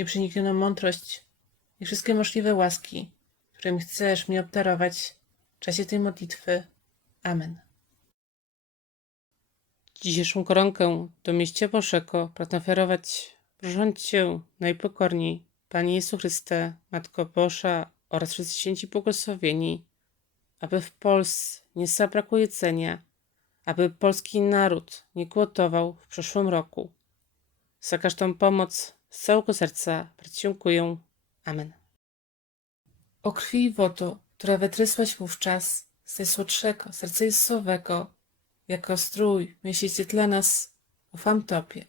nieprzeniknioną mądrość i wszystkie możliwe łaski, którymi chcesz mnie obdarować w czasie tej modlitwy. Amen. Dzisiejszą koronkę do mieście Bożego pragnę ofiarować, prosząc Cię najpokorniej, Panie Jezu Chryste, Matko Boża oraz wszyscy święci błogosławieni, aby w Polsce nie zabrakło jedzenia, aby polski naród nie głodował w przyszłym roku. Za każdą pomoc z całego serca dziękuję. Amen. O krwi i wodo, która wytrysłaś wówczas z najsłodszego serca Jezusowego, jako strój miesięcy dla nas, ufam Tobie.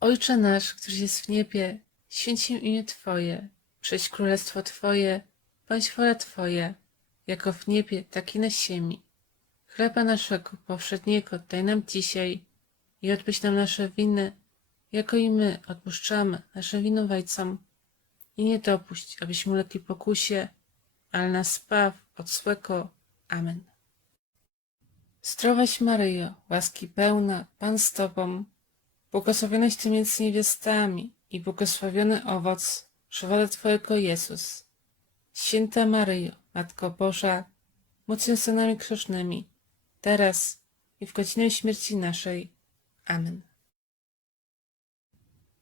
Ojcze nasz, któryś jest w niebie, święć się imię Twoje, przyjdź królestwo Twoje, bądź wola Twoja, jako w niebie, tak i na ziemi. Chleba naszego powszedniego daj nam dzisiaj i odpuść nam nasze winy, jako i my odpuszczamy naszym winowajcom. I nie dopuść, abyśmy ulegli pokusie, ale nas spaw od złego. Amen. Zdrowaś Maryjo, łaski pełna, Pan z Tobą, błogosławionaś Ty między niewiastami i błogosławiony owoc żywota Twojego Jezus. Święta Maryjo, Matko Boża, módl się za nami grzesznymi, teraz i w godzinę śmierci naszej. Amen.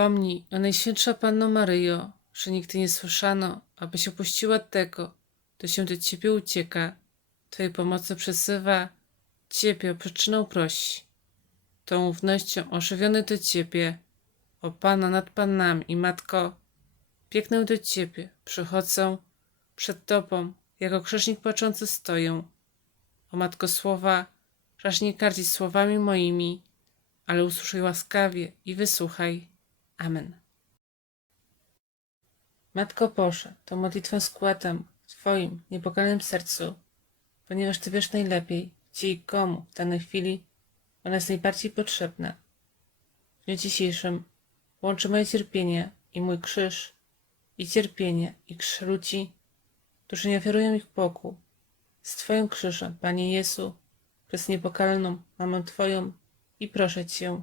Pomnij, o Najświętsza Panno Maryjo, że nigdy nie słyszano, abyś opuściła tego, to się do Ciebie ucieka, Twojej pomocy przesywa, Ciebie o przyczynę prosi. Tą ufnością ożywiony do Ciebie, o Pana nad Panami i Matko, biegnę do Ciebie, przychodzę przed Tobą, jako krzyżnik płaczący stoję. O Matko słowa, raż nie kardzić słowami moimi, ale usłyszaj łaskawie i wysłuchaj. Amen. Matko Boże, tą modlitwę składam w Twoim niepokalnym sercu, ponieważ Ty wiesz najlepiej, gdzie i komu w danej chwili ona jest najbardziej potrzebna. W dniu dzisiejszym łączy moje cierpienie i mój krzyż, i cierpienie, i krzyż ludzi, którzy nie ofiarują ich Bogu, z Twoim krzyżem, Panie Jezu, przez niepokalną Mamę Twoją i proszę Cię,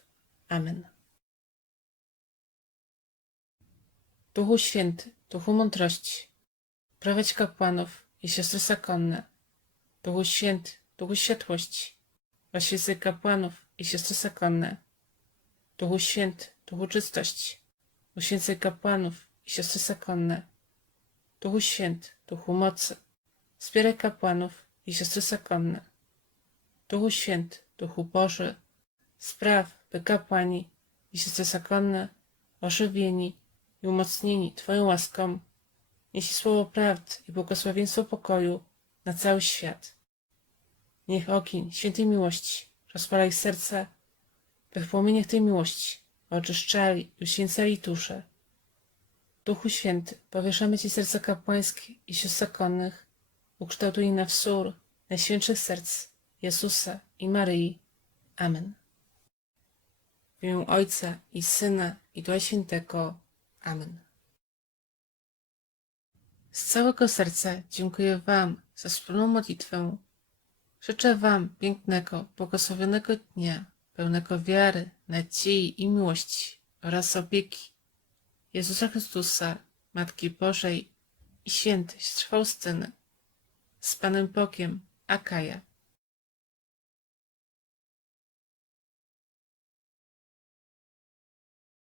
Amen. Duchu Święty, Duchu Mądrości, prowadź kapłanów i siostry zakonne. Duchu Święty, Duchu Światłości, oświecaj kapłanów i siostry zakonne. Duchu Święty, Duchu Czystości, uświęcaj kapłanów i siostry zakonne. Duchu Święty, Duchu Mocy, wspieraj kapłanów i siostry zakonne. Duchu Święty, Duchu Boży, spraw, by kapłani i siostry zakonne, ożywieni i umocnieni Twoją łaską, niesie słowo prawdy i błogosławieństwo pokoju na cały świat. Niech ogień świętej miłości rozpala ich serca, by w płomieniach tej miłości oczyszczali i uświęcali dusze. Duchu Święty, powieszamy Ci serca kapłańskie i sióstr zakonnych, ukształtuj na wzór najświętszych serc Jezusa i Maryi. Amen. W imię Ojca i Syna i Ducha Świętego. Amen. Z całego serca dziękuję Wam za wspólną modlitwę. Życzę Wam pięknego, błogosławionego dnia, pełnego wiary, nadziei i miłości oraz opieki Jezusa Chrystusa, Matki Bożej i świętej Faustyny. Z Panem Bogiem, Akaja.